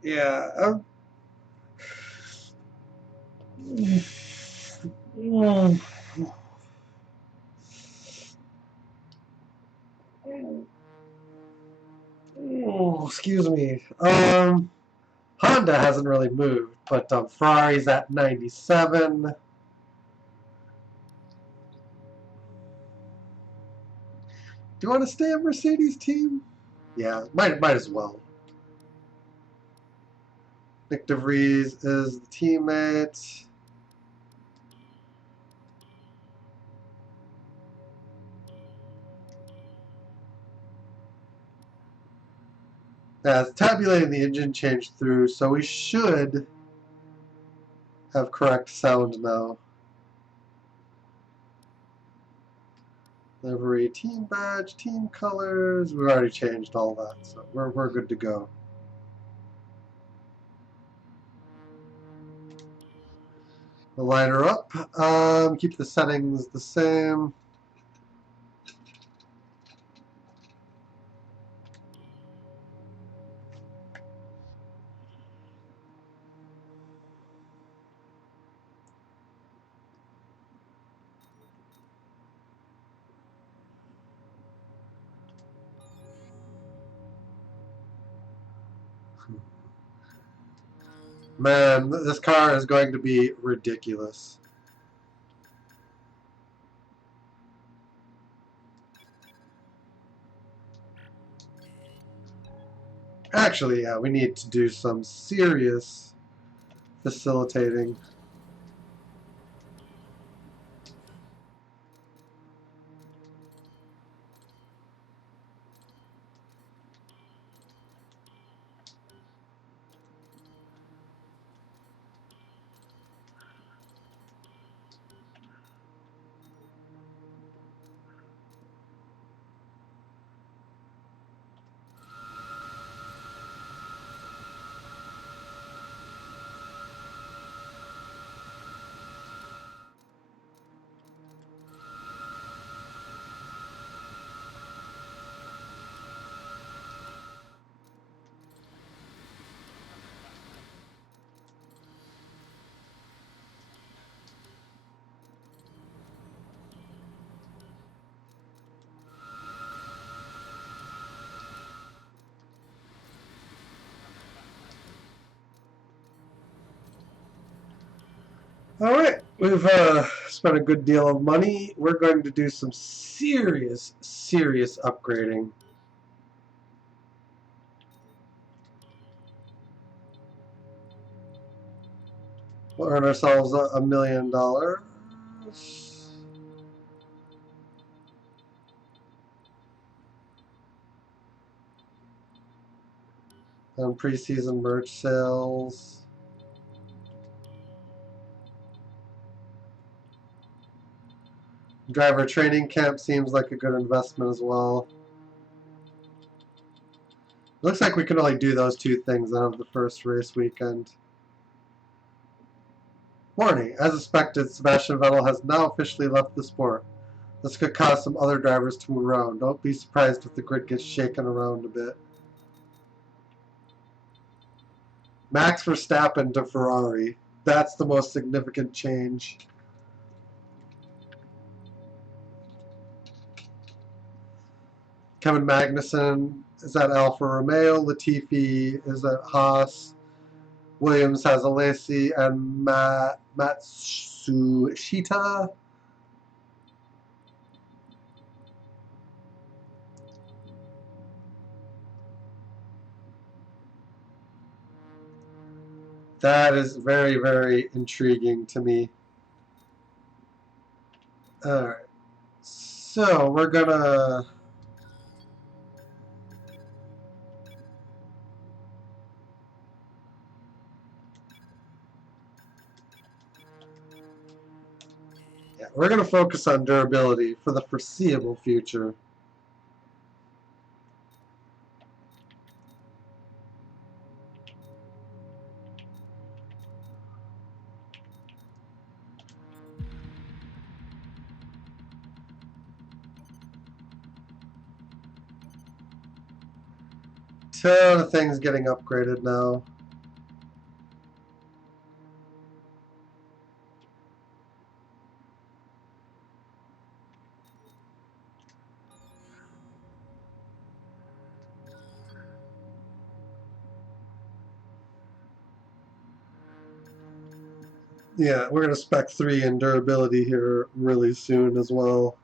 Yeah. Oh, excuse me. Honda hasn't really moved, but Ferrari's at 97. Do you want to stay on Mercedes team? Yeah, might as well. Nick DeVries is the teammate. Yeah, it's tabulating the engine change through, so we should have correct sound now. Livery, team badge, team colors. We've already changed all that, so we're good to go. We'll line her up. Keep the settings the same. Man, this car is going to be ridiculous. Actually, yeah, we need to do some serious facilitating. Alright, we've spent a good deal of money. We're going to do some serious upgrading. We'll earn ourselves $1 million. On preseason merch sales. Driver training camp seems like a good investment as well. Looks like we can only do those two things out of the first race weekend. Warning, as expected, Sebastian Vettel has now officially left the sport. This could cause some other drivers to move around. Don't be surprised if the grid gets shaken around a bit. Max Verstappen to Ferrari. That's the most significant change. Kevin Magnussen is at Alfa Romeo. Latifi is at Haas. Williams has Alesi and Matsushita. That is very intriguing to me. Alright. So we're gonna... We're going to focus on durability for the foreseeable future. Ton of things getting upgraded now. Yeah, we're going to spec 3 in durability here really soon as well.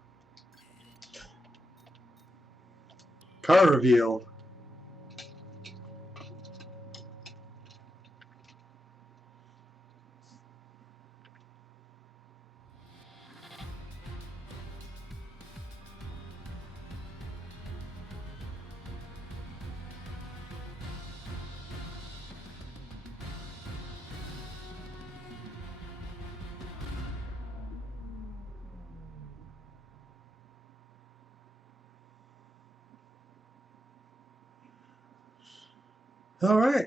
Car reveal. All right.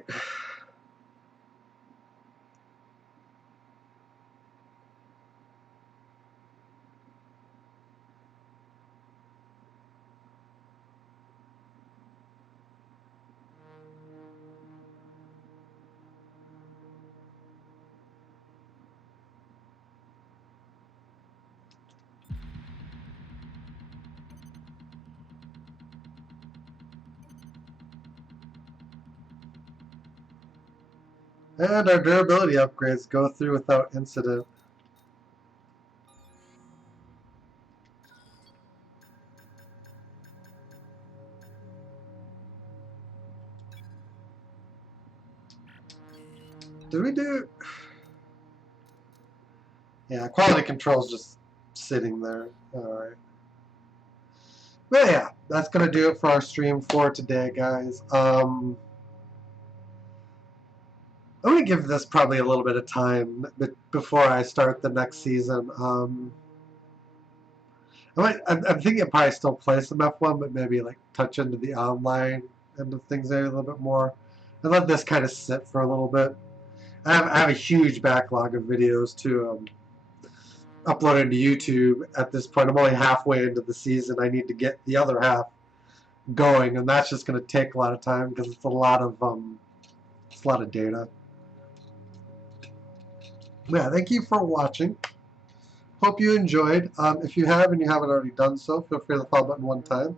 And our durability upgrades go through without incident. Did we do... Yeah, quality control is just sitting there. Alright. But yeah, that's going to do it for our stream for today, guys. I'm going to give this probably a little bit of time before I start the next season. I'm thinking I'd probably still play some F1, but maybe like touch into the online end of things there a little bit more. And let this kind of sit for a little bit. I have a huge backlog of videos to upload into YouTube at this point. I'm only halfway into the season. I need to get the other half going, and that's just going to take a lot of time because it's a lot of data. Yeah, thank you for watching. Hope you enjoyed. If you have and you haven't already done so, feel free to follow button one time,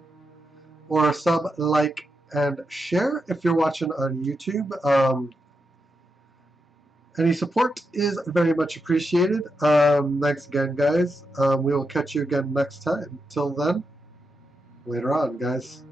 or sub, like, and share if you're watching on YouTube. Any support is very much appreciated. Thanks again, guys. We will catch you again next time. Till then, later on, guys.